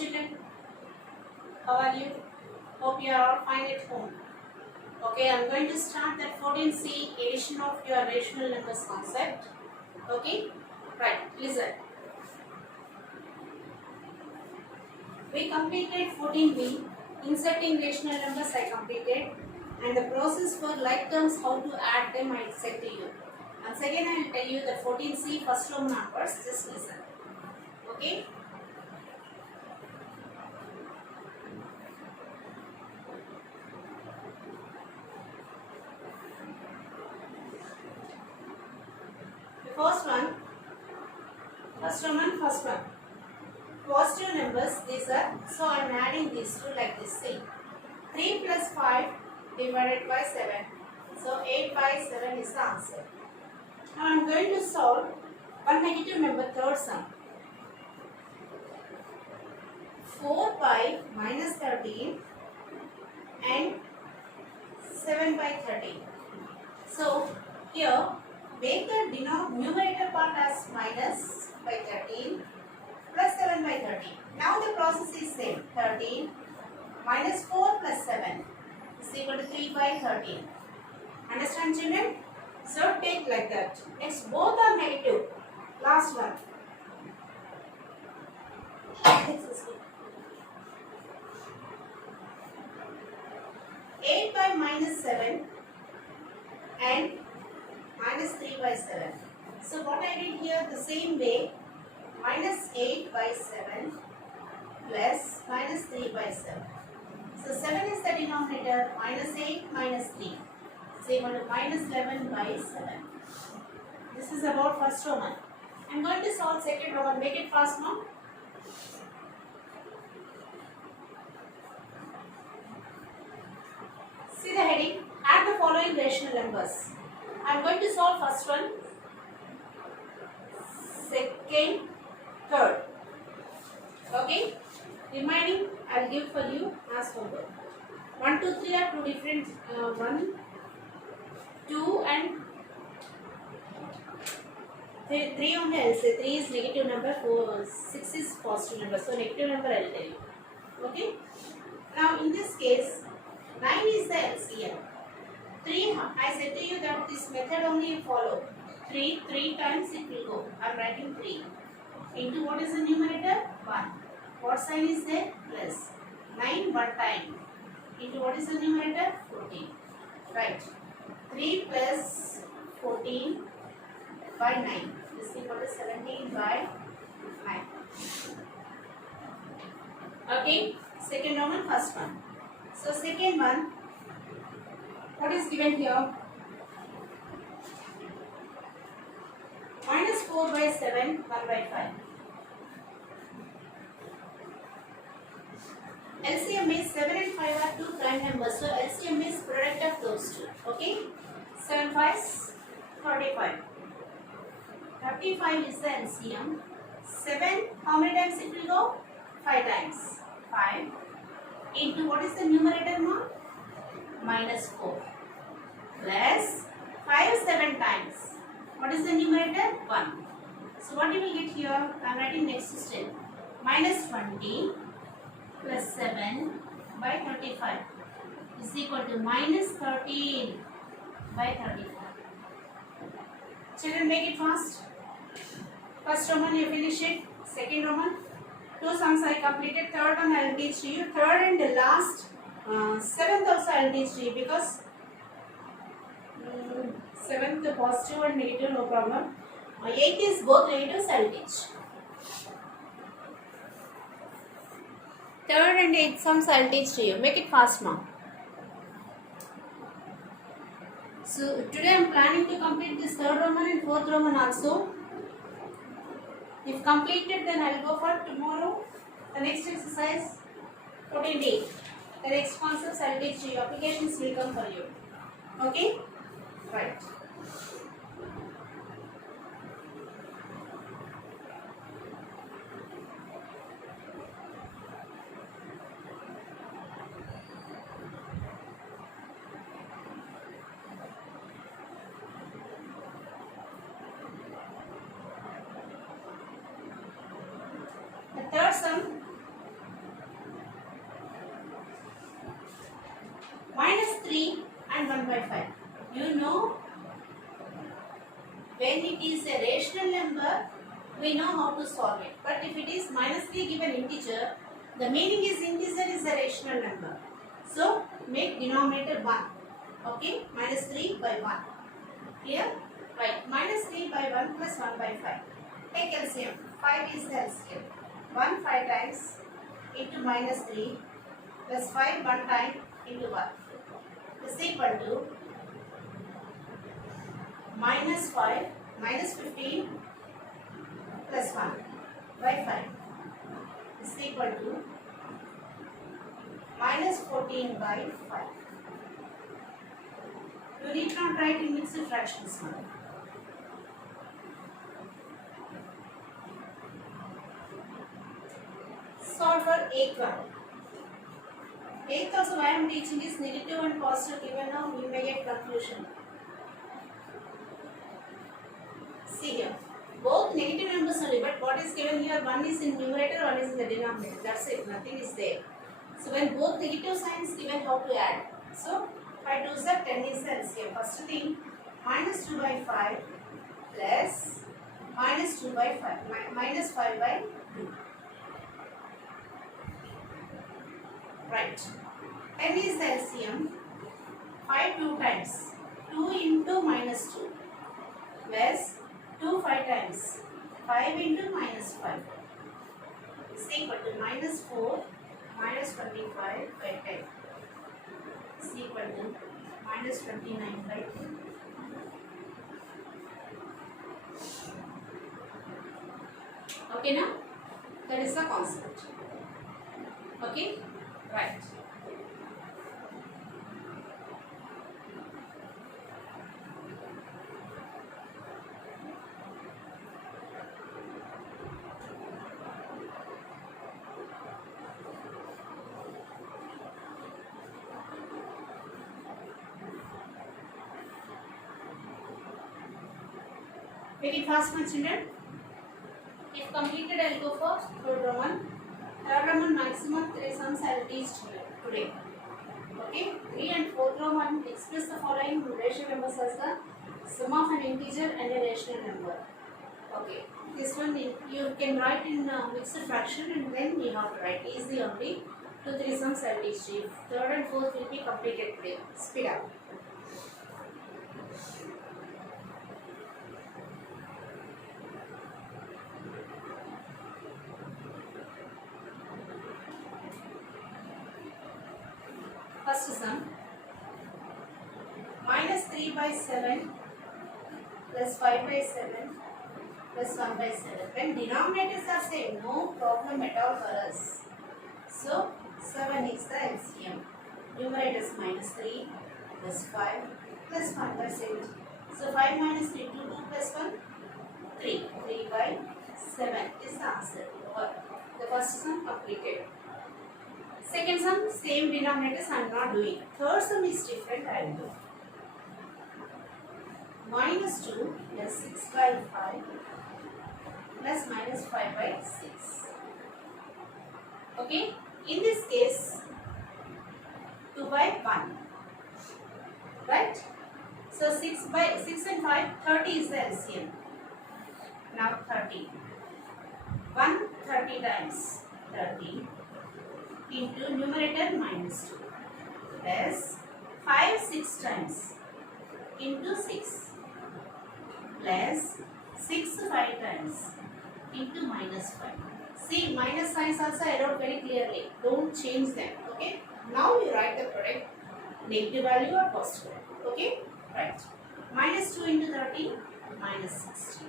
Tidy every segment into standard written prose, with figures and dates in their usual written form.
children, how are you? Hope you are all fine at home. Okay, I am going to start that 14C edition of your rational numbers concept. Okay, right, listen. We completed 14B, inserting rational numbers I completed, and the process for like terms, how to add them I said to you. Once again I will tell you the 14C first Roman numbers, just listen. Okay. The first one, first one. Positive numbers, these are, so I am adding these two like this. See, 3 plus 5 divided by 7. So 8 by 7 is the answer. Now I am going to solve one negative number, third sum. 4 by minus 13 and 7 by 13. So here make the numerator part as minus by 13 plus 7 by 13. Now the process is same. 13 minus 4 plus 7 is equal to 3 by 13. Understand, children? So take like that. Next, both are negative. Last one. 8 by minus 7 and minus 3 by 7. So what I did here the same way, minus 8 by 7 plus minus 3 by 7. So 7 is the denominator, minus 8 minus 3 is equal to minus 11 by 7. This is about first Roman. I am going to solve second Roman. Make it fast now. See the heading, add the following rational numbers. I am going to solve first one, second, third. Okay, remaining I will give for you as homework. 1, 2, 3 are two different 1, 2 and 3 only I will say. 3 is negative number, 6 is positive number. So negative number I will tell you. Okay. Now in this case 9 is the LCM. 3, I said to you that this method only you follow. 3 times it will go. I am writing 3. Into what is the numerator? 1. What sign is there? Plus. 9 one time. Into what is the numerator? 14. Right. 3 plus 14 by 9 is equal to 17 by 9. Okay. Second Roman, first one. So second one, what is given here? Minus 4 by 7, 1 by 5. LCM is 7 and 5 are two prime numbers. So LCM is product of those two. Okay? 7 5s, 35. 35 is the LCM. 7, how many times it will go? 5 times. 5 into what is the numerator now? Minus 4 plus 5 7 times. What is the numerator? 1. So what you will get here? I am writing next step. Minus 20 plus 7 by 35 is equal to minus 13 by 35. Children, make it fast. First Roman you finish it. Second Roman. 2 sums I completed. Third one I will teach to you. Third and the last, 7th also I will teach to you because 7th positive and negative, no problem. 8th is both negatives, I will teach. Third and 8th sums I will teach to you. Make it fast now. So today I am planning to complete this third Roman and fourth Roman also. If completed, then I will go for tomorrow. The next exercise, 14D. The next concepts I will teach you. Applications will come for you. Okay? Right. The third sum, when it is a rational number, we know how to solve it. But if it is minus 3 given integer, the meaning is integer is a rational number. So make denominator 1. Okay, minus 3 by 1. Clear? Right, minus 3 by 1 plus 1 by 5. Take LCM. 5 is the LCM. 1 5 times into minus 3 plus 5 1 time into 1 is equal to minus 5 minus 15 plus 1 by 5 is equal to minus 14 by 5. You need not write in mixed fractions now. Solve for eighth one. Eighth also why I am teaching is negative and positive given now you may get confusion. See here, both negative numbers only, but what is given here, one is in numerator, one is in the denominator. That's it, nothing is there. So when both negative signs given, how to add? So 5 2s are 10 is the LCM. First thing, minus 2 by 5 plus minus 2 by 5, minus 5 by 2. Right. 10 is the LCM. 5 2 times. 2 into minus 2 plus 2 5 times. 5 into minus 5 is equal to minus 4 minus 25 by 10 is equal to minus 29 by 2. Okay now? That is the concept. Okay? Right. Make it fast, my children. If completed, I will go for third Roman. Third Roman maximum 3 sums I will teach today. Okay? 3 and 4th Roman express the following rational numbers as the sum of an integer and a rational number. Okay. This one you can write in mixed fraction and then you have to write easy only. 2 3 sums I will teach you. Third and fourth will be completed today. Speed up. First sum, minus 3 by 7 plus 5 by 7 plus 1 by 7. When denominators are same, no problem at all for us. So 7 is the LCM. Numerator is minus 3 plus 5 plus 1 by 7. So 5 minus 3, 2, 2 plus 1, 3. 3 by 7 is the answer. The first sum completed. Second sum, same denominators I am not doing. Third sum is different, I will do. Minus 2 plus 6 by 5 plus minus 5 by 6. Okay, in this case, 2 by 1. Right? So 6 and 5, 30 is the LCM. Now 30. 1 30 times 30. Into numerator minus 2 plus 5 6 times into 6 plus 6 5 times into minus 5. See, minus signs also I wrote very clearly. Don't change them. Okay. Now you write the product negative value or positive value. Okay. Right. Minus 2 into 30 minus 60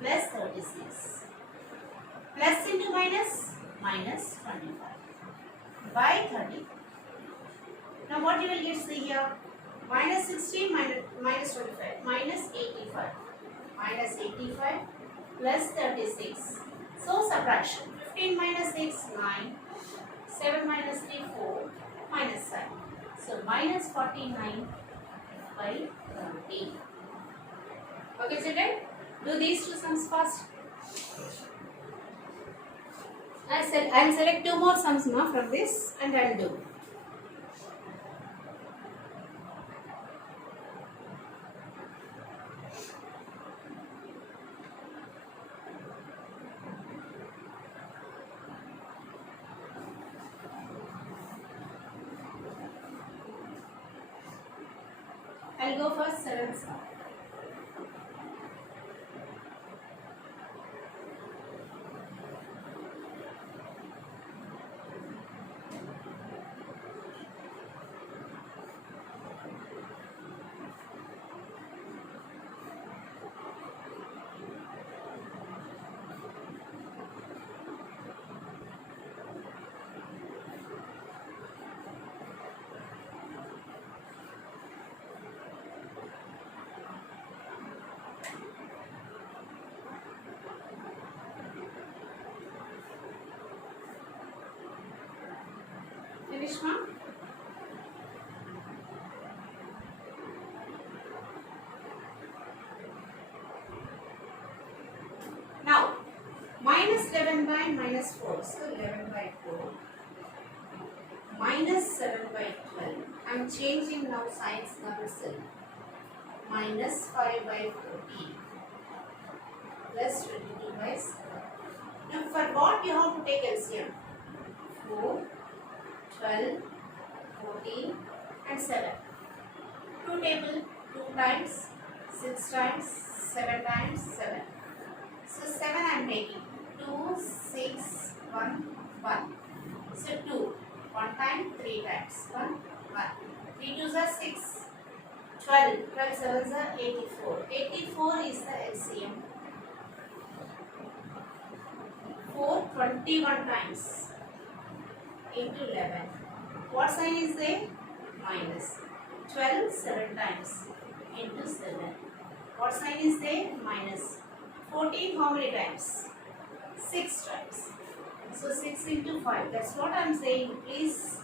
plus 36 plus into minus minus 25 by 30. Now what you will get, see here, minus 16 minus 25 minus 85 minus 85 plus 36. So subtraction, 15 minus 6 9, 7 minus 3 4, minus 7. So minus 49 by 30. Okay children, do these two sums first. I'll select 2 more sums now from this and I'll do. I'll go for 7 star. Finish, ma'am? Now, minus 11 by minus 4. So, 11 by 4. Minus 7 by 12. I am changing now signs cancel. Minus 5 by 14. Plus 22 by 7. Now, for what you have to take LCM? 4, 12, 14 and 7. 2 table, 2 times, 6 times, 7 times, 7. So 7 I am taking. 2, 6, 1, 1. So 2. 1 time, 3 times. 1, 1. 3 2s are 6. 12. 12 7s are 84. 84 is the LCM. 4, 21 times into 11. What sign is there? Minus. 12 7 times into 7. What sign is there? Minus. 14 how many times? 6 times. So 6 into 5. That's what I am saying. Please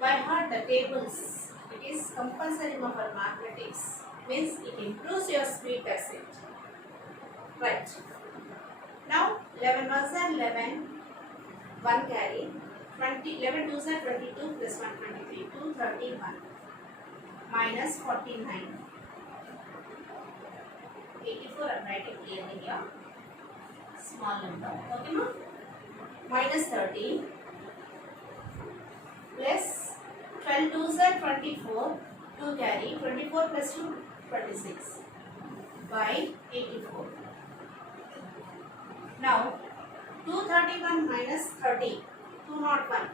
by heart the tables. It is compulsory for mathematics. Means it improves your speed, that's it. Right. Now 11 ones are 11. 1 carry. 11 twos are 22 plus 1 23. 2 31. Minus 49. 84 I am writing clearly here. Small number. Okay, ma'am? Minus 30 plus 12 twos are 24. 2 carry. 24 plus 2 26 by 84. Now 231 minus 30. 201.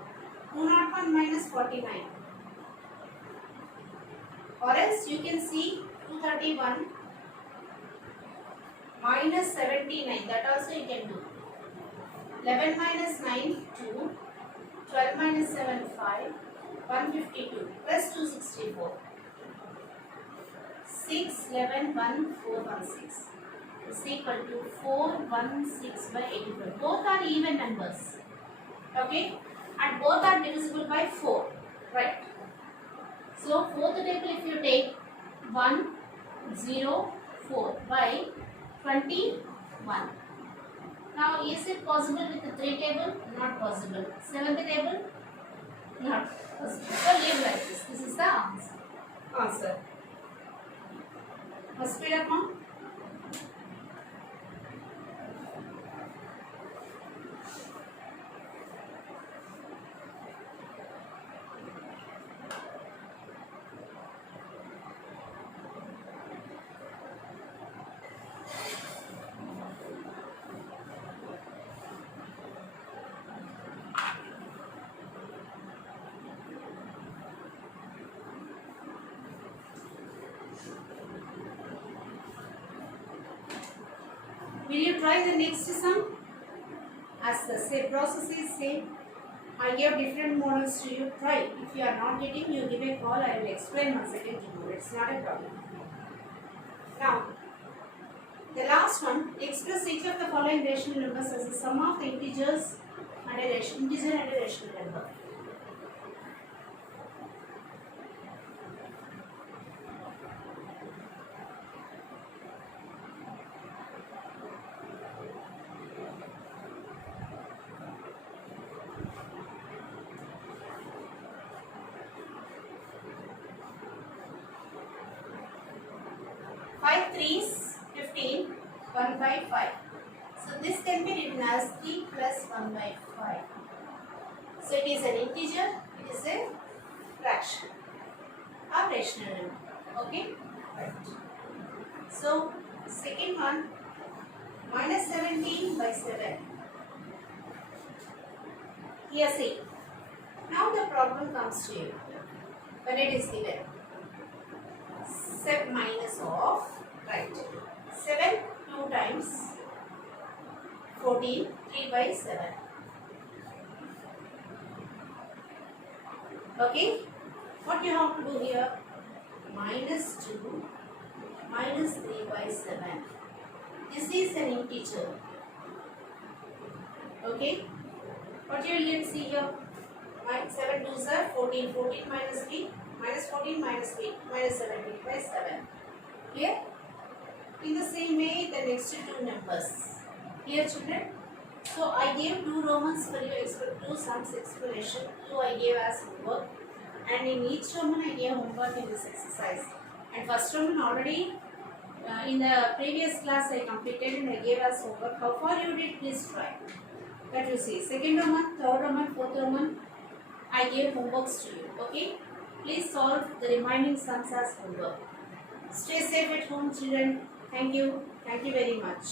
201 minus 49. Or else you can see 231 minus 79. That also you can do. 11 minus 9, 2. 12 minus 7, 5. 152 plus 264. 6, 11, 1, 4, 1, 6 is equal to 4, 1, 6 by 84. Both are even numbers. Okay? And both are divisible by 4. Right? So, fourth table if you take 1, 0, 4 by 21. Now, is it possible with the 3 table? Not possible. 7th table? Not possible. So, leave like this. This is the answer. Must speed up, ma'am. Will you try the next sum? As the same process is same, I give different models to you. Try. If you are not getting, you give a call. I will explain once again to you. It's not a problem. Now, the last one. Express each of the following rational numbers as the sum of the integers and a rational number. Five threes 15, 1 by 5. So this can be written as 3 plus 1 by 5. So it is an integer, it is a fraction. a rational number. Okay, right. So second one, minus 17 by 7. Here see, now the problem comes to you when it is given. Set minus of, right, 7 2 times 14, 3 by 7. Okay, what you have to do here? Minus 2 minus 3 by 7. This is an integer. Okay, what you will see here? 7 2s are 14, 14 minus 3, minus 14 minus 3, minus 17 by 7. Clear? In the same way, the next two numbers. Here children, so I gave two Romans for you, two sums explanation, two I gave as homework, and in each Roman I gave homework in this exercise. And first Roman already in the previous class I completed and I gave as homework. How far you did, please try. That you see. Second Roman, third Roman, fourth Roman, I gave homeworks to you. Okay? Please solve the remaining sums as homework. Stay safe at home, children. Thank you. Thank you very much.